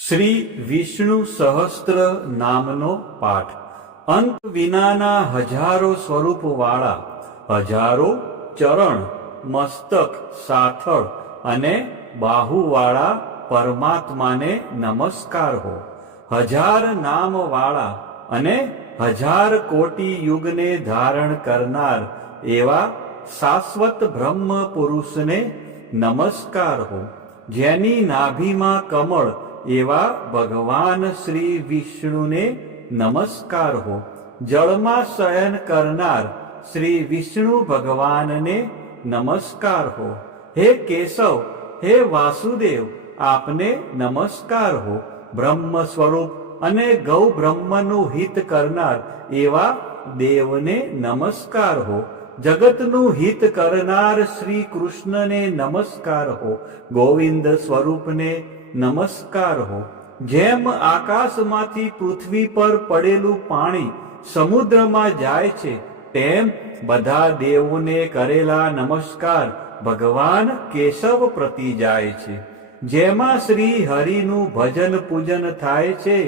શ્રી વિષ્ણુ સહસ્ત્ર નામનો પાઠ. અંત વિનાના હજારો સ્વરૂપવાળા, હજારો ચરણ, મસ્તક, સાથળ અને બાહુવાળા પરમાત્માને નમસ્કાર હો. હજાર નામવાળા અને હજાર કોટી યુગને ધારણ કરનાર એવા શાશ્વત બ્રહ્મ પુરુષને નમસ્કાર હો. જેની નાભીમાં કમળ એવા ભગવાન શ્રી વિષ્ણુને નમસ્કાર હો. જળમાં શયન કરનાર શ્રી વિષ્ણુ ભગવાનને નમસ્કાર હો. હે કેશવ, હે વાસુદેવ, આપને નમસ્કાર હો. બ્રહ્મ સ્વરૂપ અને ગૌ બ્રહ્મનું હિત કરનાર એવા દેવને નમસ્કાર હો. જગતનું હિત કરનાર શ્રી કૃષ્ણને નમસ્કાર હો. ગોવિંદ સ્વરૂપને નમસ્કાર હો. જેમ આકાશમાંથી પૃથ્વી પર પડેલું પાણી સમુદ્રમાં જાય છે, તેમ બધા દેવોને કરેલા નમસ્કાર ભગવાન કેશવ પ્રતિ જાય છે. જેમાં શ્રી હરિનું ભજન પૂજન થાય છે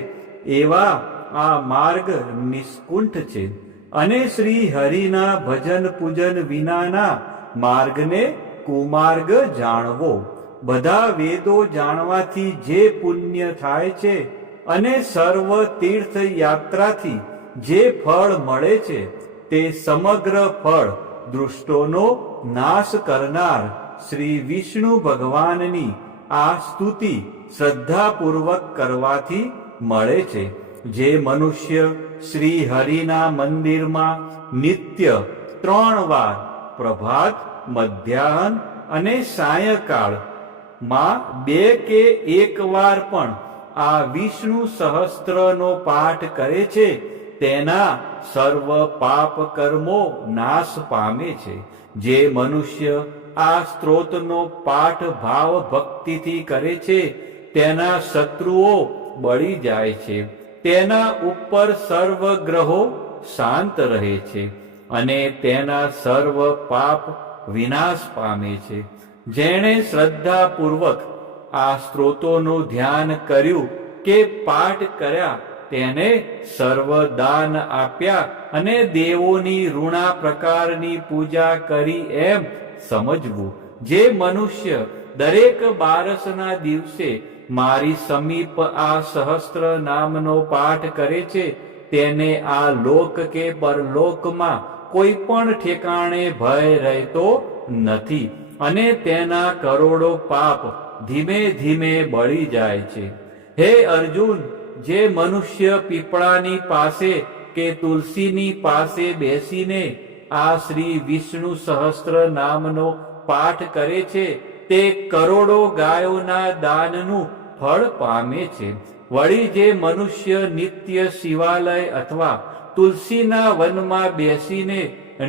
એવા આ માર્ગ નિષ્કુંઠ છે, અને શ્રી હરિના ભજન પૂજન વિનાના માર્ગને કુમાર્ગ જાણવો. બધા વેદો જાણવાથી જે પુણ્ય થાય છે અને સર્વ તીર્થ યાત્રાથી જે ફળ મળે છે, તે સમગ્ર ફળ દુષ્ટોનો નાશ કરનાર શ્રી વિષ્ણુ ભગવાનની આ સ્તુતિ શ્રદ્ધાપૂર્વક કરવાથી મળે છે. જે મનુષ્ય શ્રી હરિના મંદિરમાં નિત્ય 3 વાર પ્રભાત, મધ્યાહન અને સાયંકાળ માં 2 કે 1 વાર પણ આ વિષ્ણુ સહસ્ત્રનો પાઠ કરે છે, તેના સર્વ પાપ કર્મો નાશ પામે છે. જે મનુષ્ય આ સ્ત્રોતનો પાઠ ભાવ ભક્તિથી કરે છે, તેના શત્રુઓ બળી જાય છે. તેના ઉપર સર્વ ગ્રહો શાંત રહે છે અને તેના સર્વ પાપ વિનાશ પામે છે. જેણે શ્રદ્ધાપૂર્વક આ સ્ત્રોતોનું ધ્યાન કર્યું કે પાઠ કર્યા, તેને સર્વ દાન આપ્યા અને દેવોની ઋણા પ્રકારની પૂજા કરી એમ સમજવું. જે મનુષ્ય દરેક બારસના દિવસે મારી સમીપ આ સહસ્ત્ર નામનો પાઠ કરે છે, તેને આ લોક કે પરલોકમાં કોઈ પણ ઠેકાણે ભય રહેતો નથી અને તેના કરોડો પાપ ધીમે ધીમે બળી જાય છે. હે અર્જુન, જે મનુષ્ય પીપળાની પાસે કે તુલસીની પાસે બેસીને આ શ્રી વિષ્ણુ સહસ્ત્ર નામનો પાઠ કરે છે, તે કરોડો ગાયોના દાનનું ફળ પામે છે. વળી જે મનુષ્ય નિત્ય શિવાલય અથવા તુલસીના વનમાં બેસીને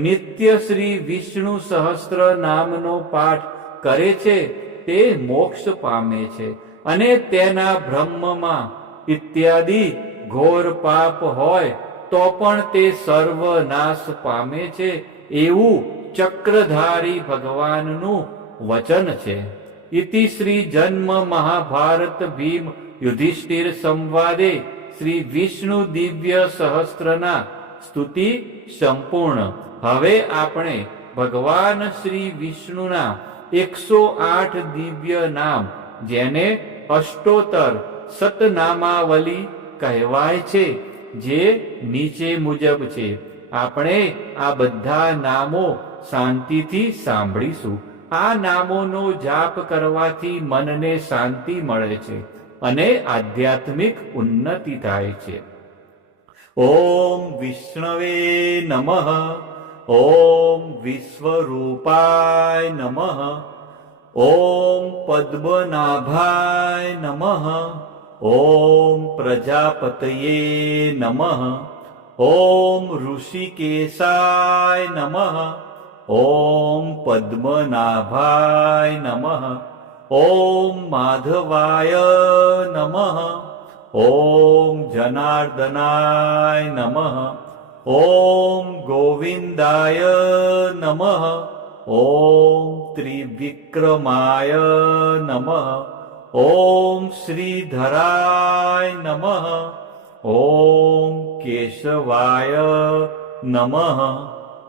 નિત્ય શ્રી વિષ્ણુ સહસ્ત્ર નામનો પાઠ કરે છે, તે મોક્ષ પામે છે અને તેના બ્રહ્મમાં ઇત્યાદિ ઘોર પાપ હોય તો પણ તે સર્વનાશ પામે છે, એવું ચક્રધારી ભગવાનનું વચન છે. ઇતિ શ્રી જન્મ મહાભારત ભીમ યુધિષ્ઠિર સંવાદે શ્રી વિષ્ણુ દિવ્ય સહસ્ત્રના સ્તુતિ સંપૂર્ણ. હવે આપણે ભગવાન શ્રી વિષ્ણુના 108 દિવ્ય નામ, જેને અષ્ટોત્તર સતનામાવલી કહેવાય છે, જે નીચે મુજબ છે. આપણે આ બધા નામો શાંતિથી સાંભળીશું. આ નામોનો જાપ કરવાથી મનને શાંતિ મળે છે અને આધ્યાત્મિક ઉન્નતિ થાય છે. ઓમ વિષ્ણવે નમઃ. ઓમ વિશ્વરૂપાય નમઃ. ઓમ પદ્મનાભાય નમઃ. ઓમ પ્રજાપતયે નમઃ. ઓમ ઋષિકેશાય નમઃ. ઓમ પદ્મનાભાય નમઃ. ઓમ માધવાય નમઃ. ઓમ જનાર્દનાય નમઃ. ઓમ ગોવિંદાય નમઃ. ઓમ ત્રિવિક્રમાય નમઃ. ॐ श्रीधराय नमः। ॐ केशवाय नमः।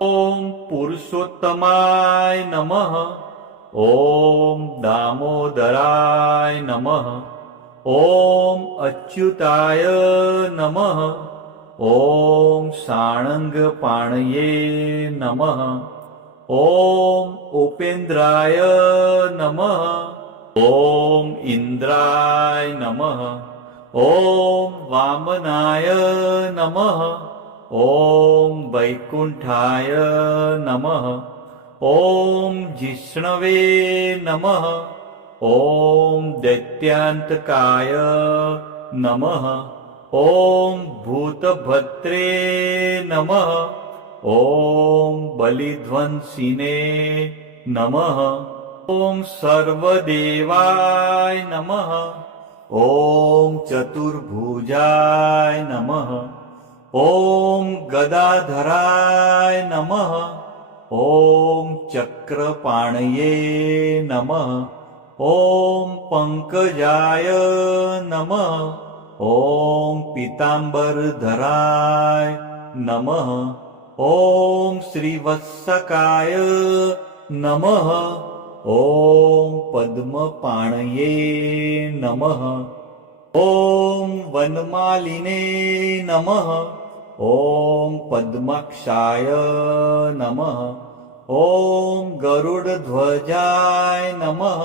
ॐ पुरुषोत्तमाय नमः। ॐ दामोदराय नमः। ॐ अच्युताय नमः। ॐ साणङ्गपाणये नमः। ॐ उपेन्द्राय नमः। ॐ इन्द्राय नमः। ॐ वामनाय नमः। ॐ वैकुण्ठाय नमः। ॐ जिष्णवे नमः। ॐ दैत्यान्तकाय नमः। ॐ भूतभद्रे नमः। ॐ बलिध्वंसिने नमः। ॐ सर्वदेवाय नमः। ॐ चतुर्भुजाय नमः। ॐ गदाधराय नमः। ॐ चक्रपाणये नमः। ॐ पङ्कजाय नमः। ॐ पीताम्बरधराय नमः। ॐ श्रीवत्सकाय नमः। ॐ पद्मपाणये नमः। ॐ वनमालिने नमः। ॐ पद्माक्षाय नमः। ॐ गरुडध्वजाय नमः।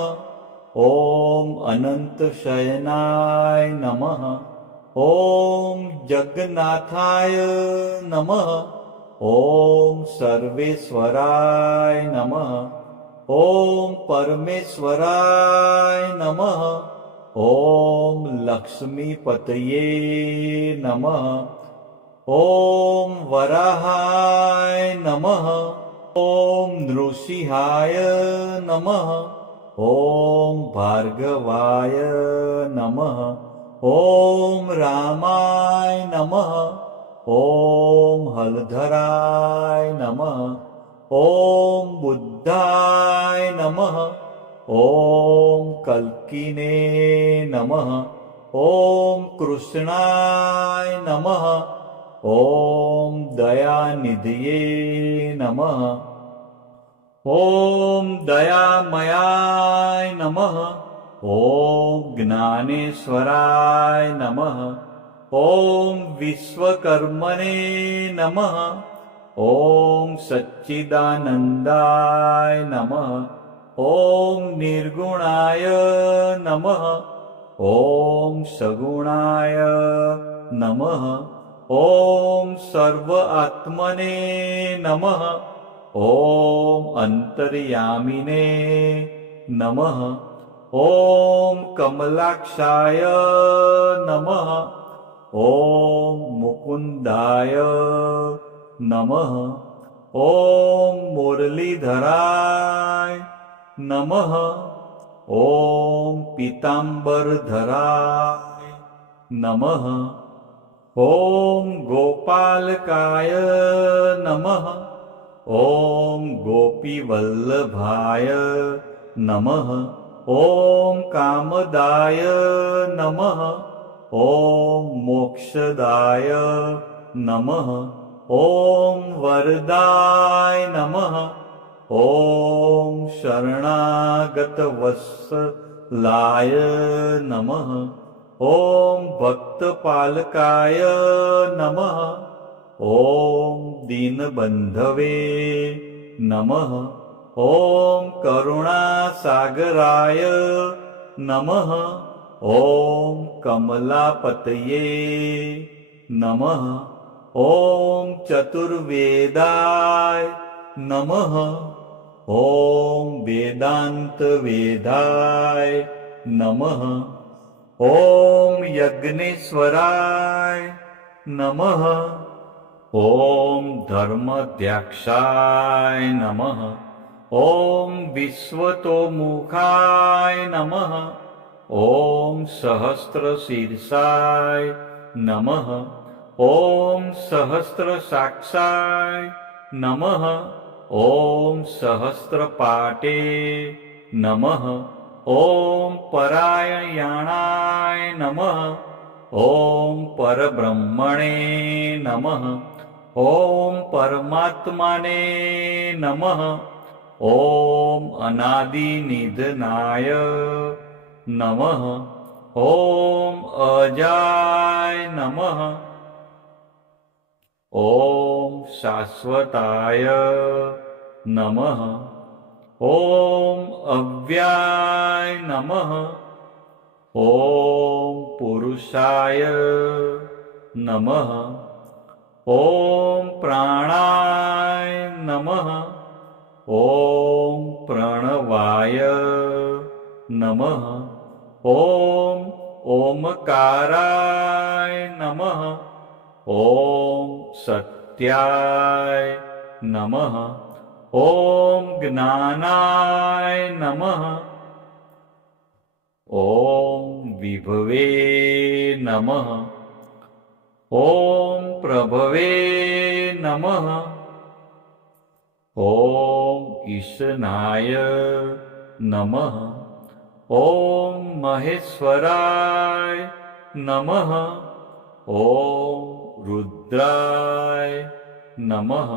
ॐ अनन्तशयनाय नमः। ॐ जगन्नाथाय नमः। ॐ सर्वेश्वराय नमः। ॐ परमेश्वराय नमः। ॐ लक्ष्मीपतये नमः। ॐ वराहाय नमः। ॐ नृसिंहाय नमः। ॐ भार्गवाय नमः। ॐ रामाय नमः। ॐ हलधराय नमः। ॐ बुद्धाय नमः। ॐ कल्किने नमः। ॐ कृष्णाय नमः। ॐ दयानिधये नमः। ॐ दयामयाय नमः। ॐ ज्ञानेश्वराय नमः। ॐ विश्वकर्मणे नमः। ॐ सच्चिदानन्दाय नमः। ॐ निर्गुणाय नमः। ॐ सगुणाय नमः। ॐ सर्व आत्मने नमः। ॐ अन्तर्यामिने नमः। ॐ कमलाक्षाय नमः। ॐ मुकुन्दाय नमः। ॐ मुरलीधराय नमः। ॐ पीताम्बरधराय नमः। ॐ गोपालकाय नमः। ॐ गोपीवल्लभाय नमः। ॐ कामदाय नमः। ॐ मोक्षदाय नमः। ॐ वरदाय नमः। ॐ शरणागतवत्सलाय नमः। ॐ भक्तपालकाय नमः। ॐ दीनबन्धवे नमः। ॐ करुणासागराय नमः। ॐ कमलापतये नमः। ॐ चतुर्वेदाय नमः। ॐ वेदान्तवेदाय नमः। ॐ यज्ञेश्वराय नमः। ॐ धर्मध्यक्षाय नमः। ॐ विश्वतोमुखाय नमः। ॐ सहस्रशीर्षाय नमः। ॐ सहस्रसाक्षाय नमः। ॐ सहस्रपाटे नमः। ઓમ પરાયણાય નમઃ. ઓમ પરબ્રહ્મણે નમઃ. ઓમ પરમાત્માને નમઃ. ઓમ અનાદિનિધનાય નમઃ. ઓમ અજાય નમઃ. ઓમ શાશ્વતાય નમઃ. ઓમ અવ્યાય નમઃ. ઓમ પુરુષાય નમઃ. ઓમ પ્રાણાય નમઃ. ઓમ પ્રણવાય નમઃ. ઓમ ઓમકારાય નમઃ. ઓમ સત્યાય નમઃ. ઓમ જ્ઞાનાય નમઃ. ઓમ વિભવે નમઃ. ઓમ પ્રભવે નમઃ. ઓમ ઈશનાય નમઃ. ઓમ મહેશ્વરાય નમઃ. ઓમ રુદ્રાય નમઃ.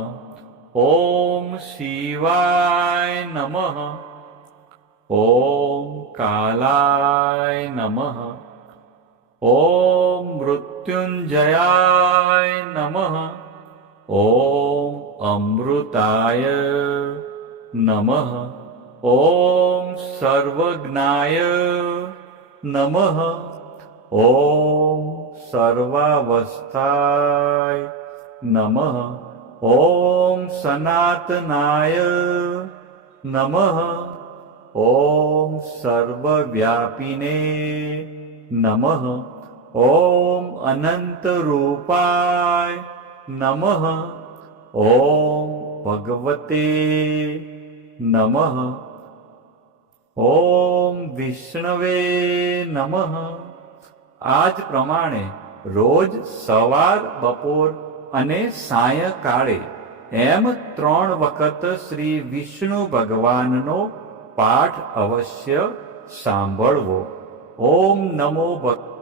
ઓમ શિવાય નમઃ. ઓમ કાલાય નમઃ. ઓમ મૃત્યુંજયાય નમઃ. ઓમ અમૃતાય નમઃ. ઓમ સર્વજ્ઞાય નમઃ. ઓમ સર્વાવસ્થાય નમઃ. ઓમ સનાતનાય નમઃ. ઓમ સર્વવ્યાપિને નમઃ. ઓમ અનંતરૂપાય નમઃ. ઓમ ભગવતે નમઃ. ઓમ વિષ્ણવે નમઃ. આ જ પ્રમાણે રોજ સવાર, બપોર અને સાયંકાળે એમ 3 વખત શ્રી વિષ્ણુ ભગવાનનો પાઠ અવશ્ય સાંભળવો. ઓમ નમો ભગવાન